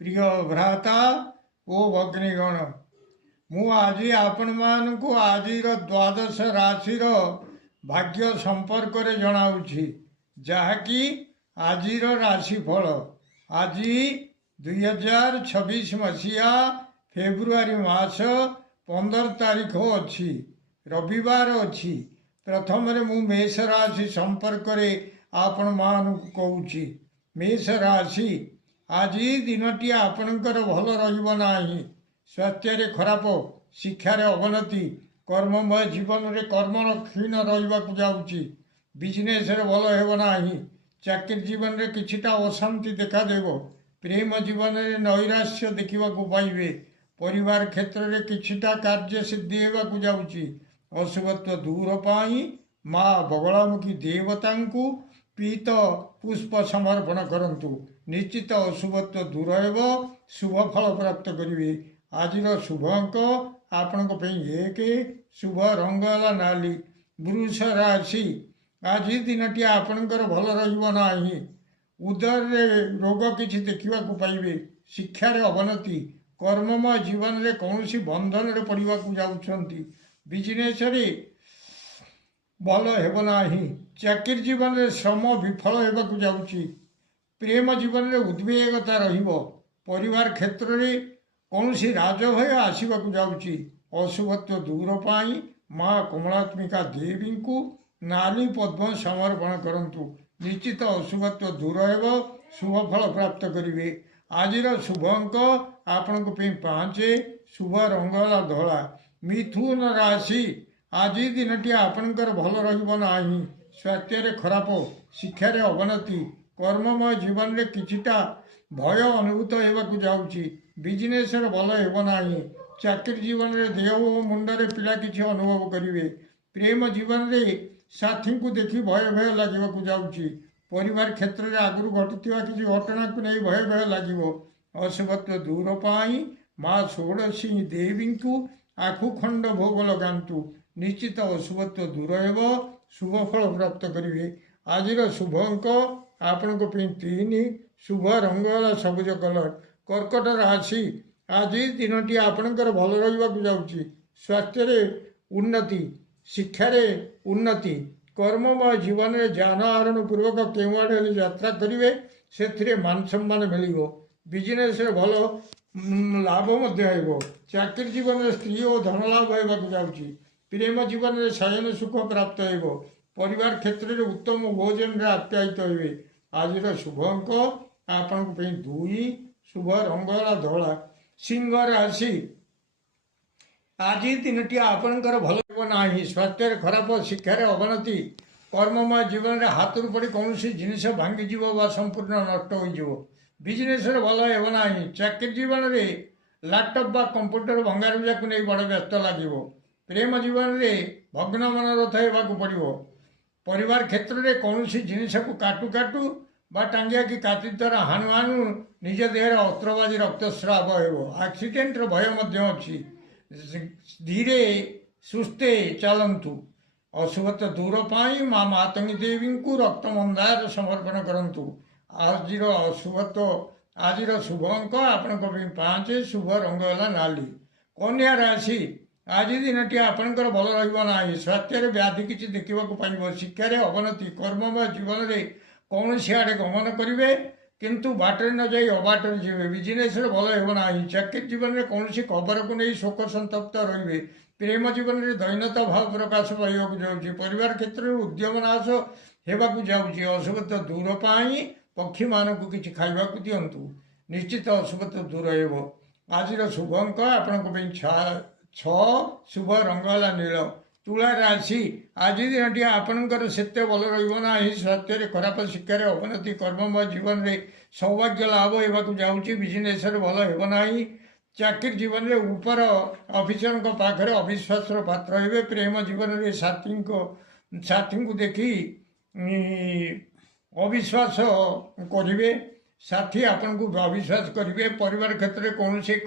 प्रिय भ्राता ओ भग्नीगण मु आज आपण मानकु आज द्वादश राशि भाग्य संपर्क रे जनाऊछि जहाँकि आज राशिफल आज 2026 मसीहा फेब्रुआरी मास 15 तारीख अच्छी रविवार अच्छी प्रथम मु मेष राशि संपर्क रे आपण मानकु कहूछि मेष राशि आज दिनटी आपणकर भल रही स्वास्थ्य खराब शिक्षार अवनति कर्ममय जीवन में कर्मर क्षीण रही जाऊँगी बिजनेस भल हेबना चाकरी जीवन में किछिटा अशांति देखादेव प्रेम जीवन में नैराश्य देखा पाइबे परिवार क्षेत्र में किछिटा कार्य सिद्धि होगा जाऊँगी अशुभत्व दूर पाई माँ बगलामुखी देवता पीत पुष्प समर्पण करंतु निश्चित अशुभत्व दूर हो शुभ फल प्राप्त करेंगे आज शुभ अंक आपण एक शुभ रंग है नाली वृष राशि आज दिनटी आपणकर भल रहा उदर रोग किसी देखा पाइबे शिक्षार अवनति कर्ममय जीवन में कौन बंधन में पड़ा जाऊँगी बिजनेस भल हेबना चाकरी जीवन में श्रम विफल होगा जाऊँगी प्रेम जीवन में उद्वेगता परिवार क्षेत्र में कौन राजभय आसवाक जाऊँगी अशुभत्व दूर पाई माँ कमलात्मिका देवी को नाली पद्म समर्पण करंतु निश्चित अशुभत्व दूर हो शुभ फल प्राप्त करेंगे आज शुभ अंक आपण 5 शुभ रंग है धला मिथुन राशि आज दिनटी आपणकर भल रहा स्वास्थ्य खराब शिक्षार अवनति कर्ममय जीवन में किछिटा भय अनुभूत होगा जाऊँगी बिजनेस भल हेबना चाकरी जीवन में देह और मुंडे पिला किसी अनुभव करेंगे प्रेम जीवन में साथी को देखी भय भय लगे जाऊँगी परिवार क्षेत्र में आगु घटी किसी घटना को नहीं भय भय लगे अशुभत्व दूर पाई माँ षोड़शी देवी को आखु खंड भोग लगातु निश्चित अशुभत्व दूर हो शुभ फल प्राप्त करेंगे आज शुभ अंक आपण 3 शुभ रंग है सबुज कलर कर्कट राशि आज दिनटी आपणकर भल रहा जाऊँगी स्वास्थ्य उन्नति शिक्षार उन्नति कर्ममय जीवन में जान आरण पूर्वक केउआड़े यात्रा करेंगे से मान सम्मान मिल बिजनेस भल लाभ चाकरी जीवन में स्त्री और धन लाभ होगा जाऊँगी प्रेम जीवन में शयन सुख प्राप्त हो परिवार क्षेत्र में उत्तम भोजन आप्यायित हुए आज शुभ अंक आपण 2 शुभ रंग है धला सिंह राशि आज दिनटी आपणकर भल ना स्वास्थ्य खराब शिक्षार अवनति कर्ममय जीवन में हाथ पड़ी कौन जिनस भांगीज संपूर्ण नष्ट हो बिजनेस भल हेबना चाकरी जीवन में लैपटॉप बा कंप्यूटर भंगारुजा को नहीं बड़ व्यस्त लगे प्रेम जीवन में भग्न मनोरथ होगा पड़ो परिवार क्षेत्र में कौन जिनस को काटू काटू बा टांगिया कि काति द्वारा हाणु हाणु निज देह अस्त्रबाजी रक्तस्राव हो एक्सीडेंट भय अच्छी धीरे सुस्थे चलतु अशुभत्व दूर पाई माँ मातंगी देवी को रक्त मंदार समर्पण करंतु आज अशुभत्व आज शुभ अंक आपण 5 शुभ रंग है नाली कन्या राशि आज दिनटी आपणकर भल रहा स्वास्थ्य व्याधि किसी देखा पाइब शिक्षार अवनति कर्ममय जीवन में कौन आड़े गमन करेंगे किंतु बाटर न जाई अबाटर जीवे बिजनेस भल हेबना चाकरी जीवन में कौन खबर को नहीं शोक संतप्त रे प्रेम जीवन में दैन्यता भाव प्रकाश पाइबा जाऊँगी परिवार क्षेत्र में उद्यम नाश होगा जाऊँगी अशुभत्व दूर पाई पक्षी मान को किसी खाइबा दिंतु निश्चित अशुभत्व दूर हो आज शुभ अंक आपण 6 शुभ रंग है नील तुला राशि आज दिनटी आपणकर से भल रहा स्वास्थ्य खराब शिक्षार अवनति कर्ममय जीवन में सौभाग्य लाभ होगा जाऊँगी बिजनेस भल हेबना चाकरी जीवन में ऊपर ऑफिसर पाखे अविश्वास पात्र हे प्रेम जीवन में साथी को देखी अविश्वास करेंगे साथी आपन को अविश्वास करेंगे परिवार क्षेत्र में कौन से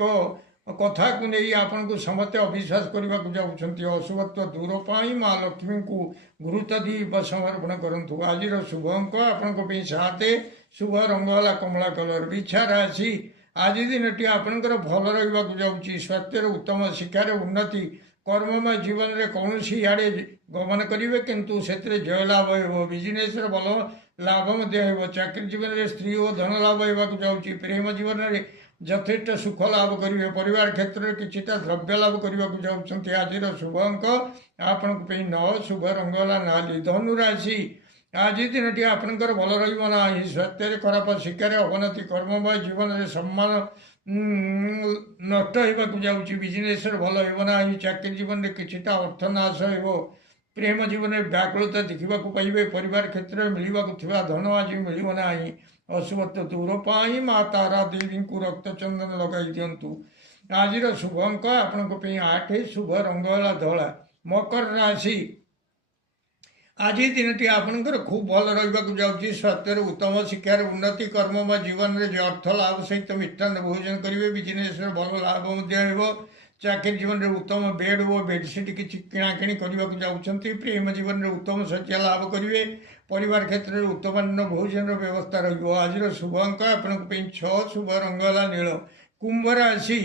कथा को नहीं आपन को समस्ते अविश्वास करने को जाऊँच अशुभत्व दूर पाई माँ लक्ष्मी को गुरुत्व दी समर्पण करंतु आज शुभ अंक आपण 7 शुभ रंग है कमला कलर बिछा राशि ଆଜି ଦିନଟି ଆପଣଙ୍କର ଭଲ ରହିବାକୁ ଯାଉଛି। ସ୍ୱାସ୍ଥ୍ୟର ଉତ୍ତମ, ଶିକ୍ଷାରେ ଉନ୍ନତି, କର୍ମମୟ ଜୀବନରେ କୌଣସି ଆଡ଼େ ଗମନ କରିବେ କିନ୍ତୁ ସେଥିରେ ଜୟ ଲାଭ ହେବ। ବିଜନେସରେ ଭଲ ଲାଭ ମଧ୍ୟ ହେବ। ଚାକିରି ଜୀବନରେ ସ୍ତ୍ରୀ ଓ ଧନ ଲାଭ ହେବାକୁ ଯାଉଛି। ପ୍ରେମ ଜୀବନରେ ଯଥେଷ୍ଟ ସୁଖ ଲାଭ କରିବେ। ପରିବାର କ୍ଷେତ୍ରରେ କିଛିଟା ଦ୍ରବ୍ୟ ଲାଭ କରିବାକୁ ଯାଉଛନ୍ତି। ଆଜିର ଶୁଭ ଅଙ୍କ ଆପଣଙ୍କ ପାଇଁ 9, ଶୁଭ ରଙ୍ଗ ହେଲା ନାଲି। ଧନୁ ରାଶି, ଆଜି ଦିନଟି ଆପଣଙ୍କର ଭଲ ରହିବ ନାହିଁ। ସ୍ୱାସ୍ଥ୍ୟରେ ଖରାପ, ଶିକ୍ଷାରେ ଅବନତି, କର୍ମମୟ ଜୀବନରେ ସମ୍ମାନ ନଷ୍ଟ ହେବାକୁ ଯାଉଛି। ବିଜନେସରେ ଭଲ ହେବ ନାହିଁ। ଚାକିରି ଜୀବନରେ କିଛିଟା ଅର୍ଥ ନାଶ ହେବ। ପ୍ରେମ ଜୀବନରେ ବ୍ୟାକୁଳତା ଦେଖିବାକୁ ପାଇବେ। ପରିବାର କ୍ଷେତ୍ରରେ ମିଳିବାକୁ ଥିବା ଧନ ଆଜି ମିଳିବ ନାହିଁ। ଅଶୁଭତ୍ୱ ଦୂର ପାଇଁ ମା ତାରା ଦେବୀଙ୍କୁ ରକ୍ତ ଚନ୍ଦନ ଲଗାଇ ଦିଅନ୍ତୁ। ଆଜିର ଶୁଭ ଅଙ୍କ ଆପଣଙ୍କ ପାଇଁ 8, ଶୁଭ ରଙ୍ଗ ହେଲା ଧଳା। ମକର ରାଶି, ଆଜି ଦିନଟି ଆପଣଙ୍କର ଖୁବ୍ ଭଲ ରହିବାକୁ ଯାଉଛି। ସ୍ୱାସ୍ଥ୍ୟରେ ଉତ୍ତମ, ଶିକ୍ଷାରେ ଉନ୍ନତି, କର୍ମମୟ ଜୀବନରେ ଯେ ଅର୍ଥ ଲାଭ ସହିତ ମିଷ୍ଟାନ୍ନ ଭୋଜନ କରିବେ। ବିଜନେସରେ ଭଲ ଲାଭ ମଧ୍ୟ ହେବ। ଚାକିରି ଜୀବନରେ ଉତ୍ତମ ବେଡ୍ ଓ ବେଡସିଟ୍ କିଛି କିଣାକିଣି କରିବାକୁ ଯାଉଛନ୍ତି। ପ୍ରେମ ଜୀବନରେ ଉତ୍ତମ ଶଯ୍ୟା ଲାଭ କରିବେ। ପରିବାର କ୍ଷେତ୍ରରେ ଉତ୍ତମ ଭୋଜନର ବ୍ୟବସ୍ଥା ରହିବ। ଆଜିର ଶୁଭ ଅଙ୍କ ଆପଣଙ୍କ ପାଇଁ 6, ଶୁଭ ରଙ୍ଗ ହେଲା ନୀଳ। କୁମ୍ଭ ରାଶି,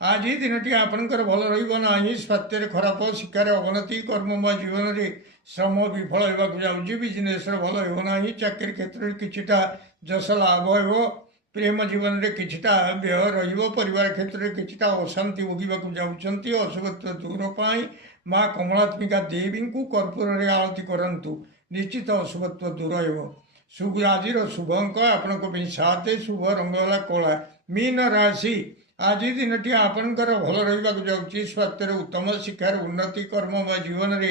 ଆଜି ଦିନଟି ଆପଣଙ୍କର ଭଲ ରହିବ ନାହିଁ। ସ୍ୱାସ୍ଥ୍ୟରେ ଖରାପ, ଶିକ୍ଷାରେ ଅବନତି, କର୍ମମୟ ଜୀବନରେ ଶ୍ରମ ବିଫଳ ହେବାକୁ ଯାଉଛି। ବିଜନେସରେ ଭଲ ହେବ ନାହିଁ। ଚାକିରି କ୍ଷେତ୍ରରେ କିଛିଟା ଯଶ ଲାଭ ହେବ। ପ୍ରେମ ଜୀବନରେ କିଛିଟା ବ୍ୟୟ ରହିବ। ପରିବାର କ୍ଷେତ୍ରରେ କିଛିଟା ଅଶାନ୍ତି ଭୋଗିବାକୁ ଯାଉଛନ୍ତି। ଅଶୁଭତ୍ୱ ଦୂର ପାଇଁ ମା କମଳାତ୍ମିକା ଦେବୀଙ୍କୁ କର୍ପୂରରେ ଆଳତି କରନ୍ତୁ। ନିଶ୍ଚିତ ଅଶୁଭତ୍ୱ ଦୂର ହେବ। ଆଜିର ଶୁଭ ଅଙ୍କ ଆପଣଙ୍କ ପାଇଁ 7, ଶୁଭ ରଙ୍ଗ ହେଲା କଳା। ମୀନ ରାଶି, ଆଜି ଦିନଟି ଆପଣଙ୍କର ଭଲ ରହିବାକୁ ଯାଉଛି। ସ୍ୱାସ୍ଥ୍ୟରେ ଉତ୍ତମ, ଶିକ୍ଷାର ଉନ୍ନତି, କର୍ମମୟ ଜୀବନରେ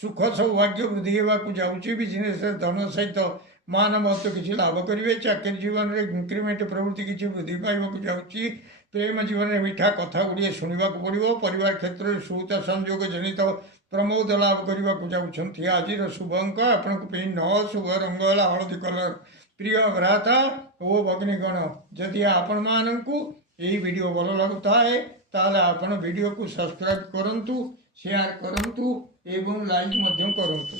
ସୁଖ ସୌଭାଗ୍ୟ ବୃଦ୍ଧି ହେବାକୁ ଯାଉଛି। ବିଜନେସରେ ଧନ ସହିତ ମାନ ମହତ୍ୱ କିଛି ଲାଭ କରିବେ। ଚାକିରି ଜୀବନରେ ଇନକ୍ରିମେଣ୍ଟ ପ୍ରଭୃତି କିଛି ବୃଦ୍ଧି ପାଇବାକୁ ଯାଉଛି। ପ୍ରେମ ଜୀବନରେ ମିଠା କଥା ଗୁଡ଼ିଏ ଶୁଣିବାକୁ ପଡ଼ିବ। ପରିବାର କ୍ଷେତ୍ରରେ ସୁତା ସଂଯୋଗ ଜନିତ ପ୍ରମୋଦ ଲାଭ କରିବାକୁ ଯାଉଛନ୍ତି। ଆଜିର ଶୁଭ ଅଙ୍କ ଆପଣଙ୍କ ପାଇଁ 9, ଶୁଭ ରଙ୍ଗ ହେଲା ହଳଦୀ କଲର। ପ୍ରିୟ ଭ୍ରାତା ଓ ଭଗ୍ନୀଗଣ, ଯଦି ଆପଣମାନଙ୍କୁ ଏହି ଭିଡ଼ିଓ ଭଲ ଲାଗୁଥାଏ ତାହେଲେ ଆପଣ ଭିଡ଼ିଓକୁ ସବସ୍କ୍ରାଇବ୍ କରନ୍ତୁ, ସେୟାର କରନ୍ତୁ ଏବଂ ଲାଇକ୍ ମଧ୍ୟ କରନ୍ତୁ।